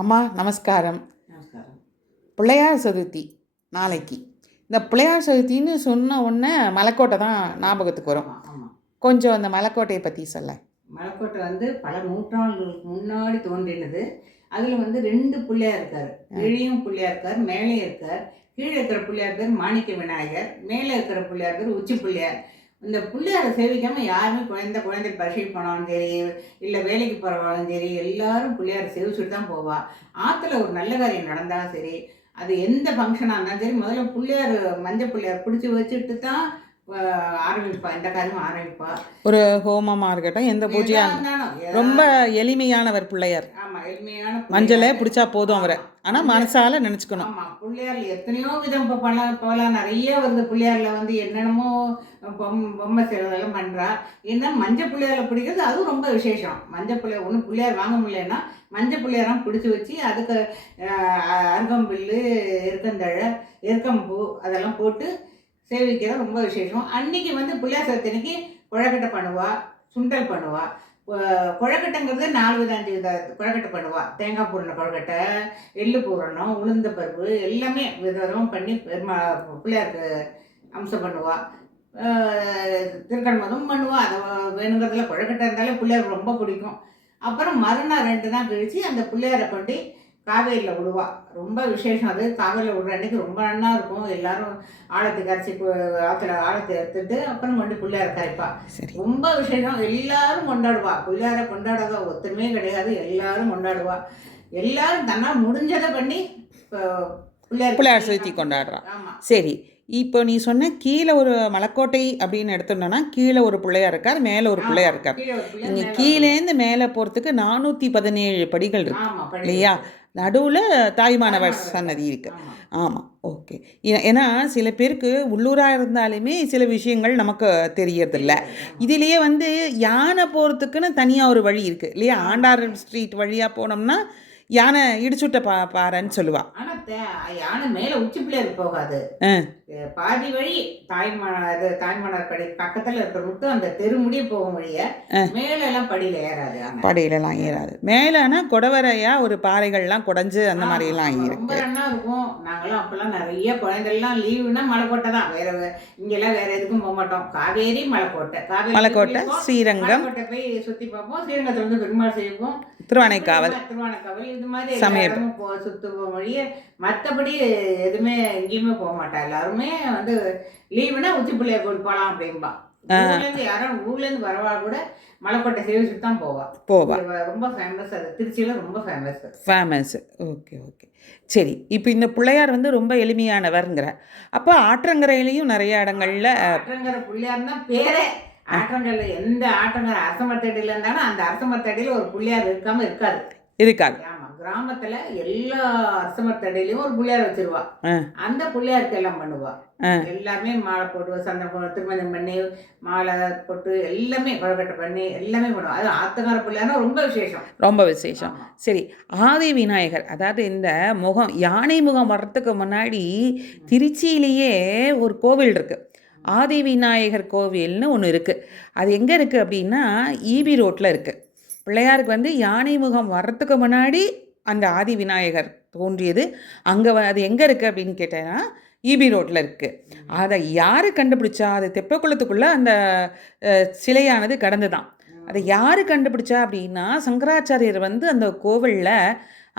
அம்மா நமஸ்காரம். நமஸ்காரம். பிள்ளையார் சதுர்த்தி நாளைக்கு. இந்த பிள்ளையார் சதுர்த்தின்னு சொன்ன உடனே மலைக்கோட்டை தான் ஞாபகத்துக்கு வரும். ஆமாம். கொஞ்சம் அந்த மலைக்கோட்டையை பற்றி சொல்ல. மலைக்கோட்டை பல நூற்றாண்டுகளுக்கு முன்னாடி தோன்றினது. அதில் 2 பிள்ளையார் இருக்கார். கீழேயும் பிள்ளையார் இருக்கார், மேலேயும் இருக்கார். கீழே இருக்கிற பிள்ளையார் பேர் மாணிக்க விநாயகர், மேலே இருக்கிற பிள்ளையார் பேர் உச்சி பிள்ளையார். இந்த பிள்ளையாரை சேவிக்காமல் யாருமே குழந்தை பரிசைக்கு போனாலும் சரி, இல்லை வேலைக்கு போகிறவாலும் சரி, எல்லாரும் பிள்ளையாரை சேவிச்சுட்டு தான் போவா. ஆற்றுல ஒரு நல்ல காரியம் நடந்தாலும் சரி, அது எந்த ஃபங்க்ஷனாக இருந்தாலும் சரி, முதல்ல பிள்ளையார் மஞ்சள் பிள்ளையார் பிடிச்சி வச்சுட்டு தான் ஆரம்பிப்பா, இந்த காரியமும் ஆரம்பிப்பா. ஒரு ஹோமமாக இருக்கட்டும், எந்த பூஜையாக இருந்தாலும் ரொம்ப எளிமையானவர் பிள்ளையார். ஆமாம், எளிமையான மஞ்சளே பிடிச்சா போதும் அவரை, ஆனால் மனசால நினச்சிக்கணும். ஆமாம், பிள்ளையாரில் எத்தனையோ விதம் இப்போ போகலாம், நிறைய வருது. பிள்ளையாரில் என்னென்னமோ பொம்மை செய்வதெல்லாம் பண்ணுறா. என்ன மஞ்சள் பிள்ளையாரில் பிடிக்கிறது அதுவும் ரொம்ப விசேஷம். மஞ்சள் பிள்ளையார் ஒன்றும் பிள்ளையார் வாங்க முடியலன்னா மஞ்சள் பிள்ளையாரம் பிடிச்சி வச்சு அதுக்கு அருகம்பில்லு, எருக்கந்தழை, எருக்கம்பூ அதெல்லாம் போட்டு சேவிக்கிறது ரொம்ப விசேஷம். அன்றைக்கி பிள்ளையார் சதுர்த்திக்கு கொழக்கட்டை பண்ணுவா, சுண்டல் பண்ணுவா. கொழக்கட்டைங்கிறது 4 வித 5 வித கொழக்கட்டை பண்ணுவா. தேங்காய் பூரண கொழக்கட்டை, எள்ளு பூரணம், உளுந்த பருப்பு எல்லாமே விதவிதமாக பண்ணி பிள்ளையாருக்கு அம்சம் பண்ணுவா. திருக்கண்மதும் பண்ணுவா. அதை வேணுங்கிறதுல கொழக்கட்டை இருந்தாலே பிள்ளையாருக்கு ரொம்ப பிடிக்கும். அப்புறம் மறுநாள் 2 நாள் கழித்து அந்த பிள்ளையாரை கொண்டு காவேரியில் விடுவா. ரொம்ப விசேஷம் அது. காவேரியில் விடுற அன்றைக்கி ரொம்ப நல்லா இருக்கும். எல்லாரும் ஆழத்தை கரைச்சி ஆழத்தை எடுத்துட்டு அப்புறம் கொண்டு பிள்ளையாரை கரைப்பா. ரொம்ப விசேஷம். எல்லாரும் கொண்டாடுவா. பிள்ளையாரை கொண்டாடாத ஒத்துமே கிடையாது. எல்லாரும் கொண்டாடுவா. எல்லாரும் தன்னால் முடிஞ்சதை பண்ணி பிள்ளையார் சதுர்த்தி கொண்டாடுறா. சரி, இப்போ நீ சொன்ன கீழே ஒரு மலைக்கோட்டை அப்படின்னு எடுத்துட்டோன்னா கீழே ஒரு பிள்ளையார் இருக்கார், மேலே ஒரு பிள்ளையார் இருக்கார். இங்கே கீழேருந்து மேலே போகிறதுக்கு 417 படிகள் இருக்கு இல்லையா? நடுவில் தாய்மானவர் சன்னதி இருக்கு. ஆமாம், ஓகே. ஏன்னா சில பேருக்கு உள்ளூராக இருந்தாலுமே சில விஷயங்கள் நமக்கு தெரியறதில்ல. இதுலேயே யானை போகிறதுக்குன்னு தனியாக ஒரு வழி இருக்குது இல்லையா? ஆண்டார் ஸ்ட்ரீட் வழியாக போனோம்னா யானை இடிச்சுட்ட பாருன்னு சொல்லுவா. யானை மேல உச்சி பிள்ளையார் போகாது. பாதி வழி தாய்மானார் படி பக்கத்துல இருக்கிற மட்டும் அந்த தெரு முடிய போகும் வழிய மேல எல்லாம் படியிலலாம் ஏறாது. மேலனா கொடவரையா ஒரு பாறைகள்லாம் குடைஞ்சு அந்த மாதிரி எல்லாம் ரொம்ப நல்லா இருக்கும். நாங்கெல்லாம் அப்பெல்லாம் நிறைய குழந்தைலாம் லீவுனா மலைக்கோட்டை தான். இங்கெல்லாம் வேற எதுக்கும் போக மாட்டோம். காவேரி மலைக்கோட்டை ஸ்ரீரங்கம் போய் சுத்தி பார்ப்போம். ஸ்ரீரங்கத்துல பெருமாள் செய்வோம். திருவானைக்காவல் இது மாதிரி எல்லாரும் சுத்துவோம் வழியே. மற்றபடி எதுவுமே எங்கேயுமே போக மாட்டா. எல்லாருமே லீவுனா உச்சி பிள்ளையார் கோயில் போகலாம் அப்படின்பா. யாரும் ஊர்லேருந்து வரவா கூட மலைக்கோட்டை சேவிச்சுட்டு தான் போவா. ரொம்ப ஃபேமஸ் அது. திருச்சியில் ரொம்ப ஃபேமஸ். ஓகே. சரி, இப்போ இந்த பிள்ளையார் ரொம்ப எளிமையானவர்ங்கிற அப்போ ஆற்றங்கரையிலையும் நிறைய இடங்கள்ல ஆற்றங்கரை பிள்ளையார் தான் பேரே. ஆற்றங்கரை எந்த ஆற்றங்கரை அரசமரத்தடியில் இருந்தாலும் அந்த அரசமரத்தடியில் ஒரு பிள்ளையார் இருக்காது. கிராமத்துல எல்லா அரசமரத்தடியிலையும் ஒரு பிள்ளையார் வச்சிருவா. அந்த பிள்ளையாருக்கு எல்லாம் பண்ணுவா. எல்லாமே மாலை போட்டு சந்தனம் திருமணம் பண்ணி மாலை போட்டு எல்லாமே கொழக்கட்டை பண்ணி எல்லாமே பண்ணுவா. அது ஆத்தங்கார பிள்ளையார்னா ரொம்ப விசேஷம். சரி, ஆதி விநாயகர், அதாவது இந்த முகம் யானை முகம் வர்றதுக்கு முன்னாடி திருச்சியிலேயே ஒரு கோவில் இருக்கு. ஆதி விநாயகர் கோவில்னு ஒன்று இருக்குது. அது எங்கே இருக்குது அப்படின்னா ஈபி ரோட்டில் இருக்குது. பிள்ளையாருக்கு யானை முகம் வர்றதுக்கு முன்னாடி அந்த ஆதி விநாயகர் தோன்றியது. அங்கே அது எங்கே இருக்குது அப்படின்னு கேட்டேன்னா ஈபி ரோட்டில் இருக்குது. அதை யார் கண்டுபிடிச்சா? அது தெப்பக்குளத்துக்குள்ளே அந்த சிலையானது கடந்து தான். அதை யார் கண்டுபிடிச்சா அப்படின்னா சங்கராச்சாரியர் அந்த கோவிலில்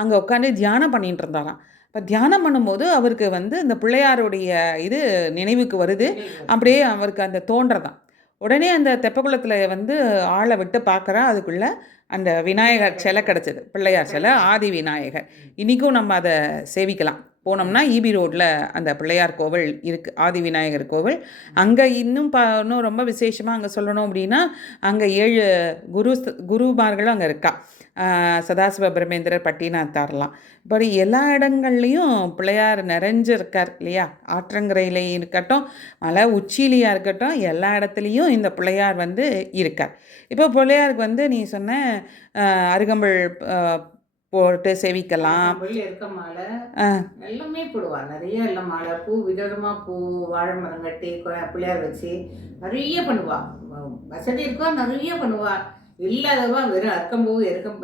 அங்கே உட்காந்து தியானம் பண்ணிட்டு இருந்தாராம். இப்போ தியானம் பண்ணும்போது அவருக்கு அந்த பிள்ளையாருடைய இது நினைவுக்கு வருது. அப்படியே அவருக்கு அந்த தோன்றதான். உடனே அந்த தெப்பக்குளத்தில் ஆளை விட்டு பார்க்குறா. அதுக்குள்ளே அந்த விநாயகர் சிலை கிடச்சிது, பிள்ளையார் சிலை, ஆதி விநாயகர். இன்றைக்கும் நம்ம அதை சேவிக்கலாம். போனோம்னா ஈபி ரோட்டில் அந்த பிள்ளையார் கோவில் இருக்குது, ஆதி விநாயகர் கோவில். அங்கே இன்னும் ரொம்ப விசேஷமாக அங்கே சொல்லணும் அப்படின்னா அங்கே 7 குருமார்களும் அங்கே இருக்கா. சதாசிவ பிரமேந்திரர், பட்டினாத்தார்லாம். இப்படி எல்லா இடங்கள்லையும் பிள்ளையார் நிறைஞ்சிருக்கார் இல்லையா? ஆற்றங்கரையிலையும் இருக்கட்டும், மலை உச்சியிலையாக இருக்கட்டும், எல்லா இடத்துலையும் இந்த பிள்ளையார் இருக்கார். இப்போ பிள்ளையாருக்கு நீ சொன்ன அருகம்புல் போட்டு சேவிக்கலாம். மாலை எல்லாமே போடுவா. நிறைய எல்லாம் மாலை, பூ, விதவிதமா பூ, வாழை மரம் கட்டி பிள்ளையார் வச்சு நிறைய பண்ணுவா. வசதி இருக்கா, நிறைய பண்ணுவா. இல்லாதவா வெறும் அர்க்கம்பூ எருக்கம்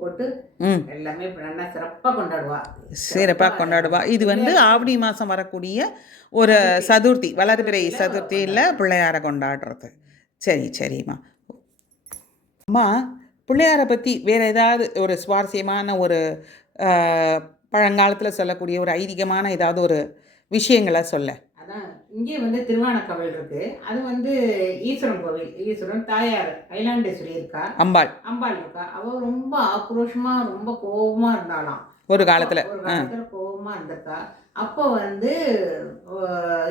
போட்டு ம். எல்லாமே இப்ப நல்லா சிறப்பா கொண்டாடுவா. சிறப்பாக சிறப்பா கொண்டாடுவா. இது வந்து பிள்ளையாருக்கு ஆவணி மாதம் வரக்கூடிய ஒரு சதுர்த்தி. சதுர்த்தி, வளர்பிறை சதுர்த்தியில சதுர்த்தியில் கொண்டாடுவோம். பிள்ளையாரை கொண்டாடுறது. சரி சரிம்மா. அம்மா, பிள்ளையாரை பற்றி வேறு ஏதாவது ஒரு சுவாரஸ்யமான ஒரு பழங்காலத்தில் சொல்லக்கூடிய ஒரு ஐதீகமான ஏதாவது ஒரு விஷயங்களை சொல்ல. அதான் இங்கே வந்து திருவானக்கவல் இருக்கு. அது வந்து ஈஸ்வரன் கோவில். ஈஸ்வரன் தாயார் அகிலாண்டேஸ்வரி இருக்கா. அம்பாள் அம்பாள் இருக்கா. அவ ரொம்ப ஆக்ரோஷமா ரொம்ப கோவமா இருந்தாளாம். ஒரு அப்போ காலத்தில். ஒரு காலத்துல கோவமா இருந்திருக்கா. அப்போ வந்து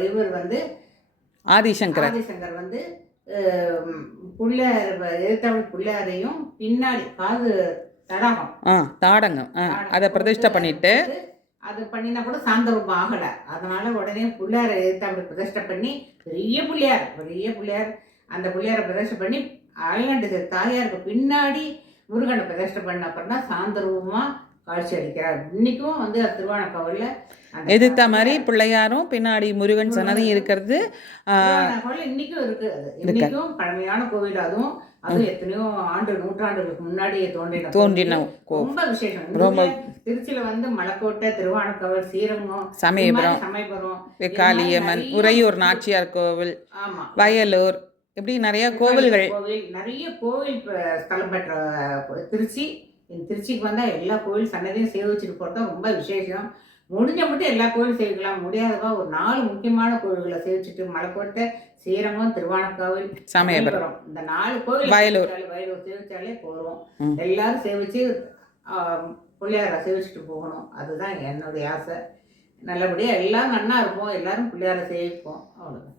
இவர் வந்து ஆதிசங்கரர். ஆதிசங்கர் வந்து பிள்ளையார் எழுத்தவள் பிள்ளையாரையும் பின்னாடி காது தடாகம் தாடங்கம் அதை பிரதிஷ்டை பண்ணிட்டு அது பண்ணினா கூட சாந்த ரூபம் ஆகலை. அதனால உடனே பிள்ளையாரை எழுத்தவள் பிரதிஷ்டை பண்ணி பெரிய பிள்ளையார் அந்த பிள்ளையாரை பிரதிஷ்டை பண்ணி அயலாண்டு தாயாருக்கு பின்னாடி முருகனை பிரதிஷ்டை பண்ண அப்புறம் தான் சாந்த ரூபமாக காட்சி அளிக்கிறார். இன்னைக்கும் வந்து திருவானக்கவல்ல எதிர்த்த மாதிரி பிள்ளையாரும் பின்னாடி முருகன் சன்னதியும் இருக்கிறது இன்னைக்கும் இருக்கு. அது இன்னைக்கும் பழமையான கோவில். அதுவும் எத்தனையோ நூற்றாண்டுகளுக்கு முன்னாடியே தோன்றின ரொம்ப விசேஷம். ரொம்ப திருச்சியில வந்து மலைக்கோட்டை, திருவானக்கவல், ஸ்ரீரங்கம், சமயபுரம், வெக்காளியம்மன், உறையூர் நாச்சியார் கோவில், வயலூர், இப்படி நிறைய கோவில்கள், நிறைய கோவில் ஸ்தலம் பெற்ற திருச்சி. திருச்சிக்கு வந்தால் எல்லா கோவில் சன்னதியும் சேவிச்சுட்டு போகிறது ரொம்ப விசேஷம். முடிஞ்ச மட்டும் எல்லா கோவிலும் சேவிக்கலாம். முடியாதவா ஒரு 4 முக்கியமான கோவில்களை சேவிச்சுட்டு மலைக்கோட்டை, ஸ்ரீரங்கம், திருவானக்காவல், சமயபுரம், இந்த 4 கோவில் வயலூர் சேவிச்சாலே போகிறோம். எல்லாரும் சேவிச்சு பிள்ளையாரை சேவிச்சுட்டு போகணும். அதுதான் என்னுடைய ஆசை. நல்லபடியாக எல்லாம் நன்னா இருப்போம். எல்லாரும் பிள்ளையாரை சேவிப்போம். அவ்வளோதான்.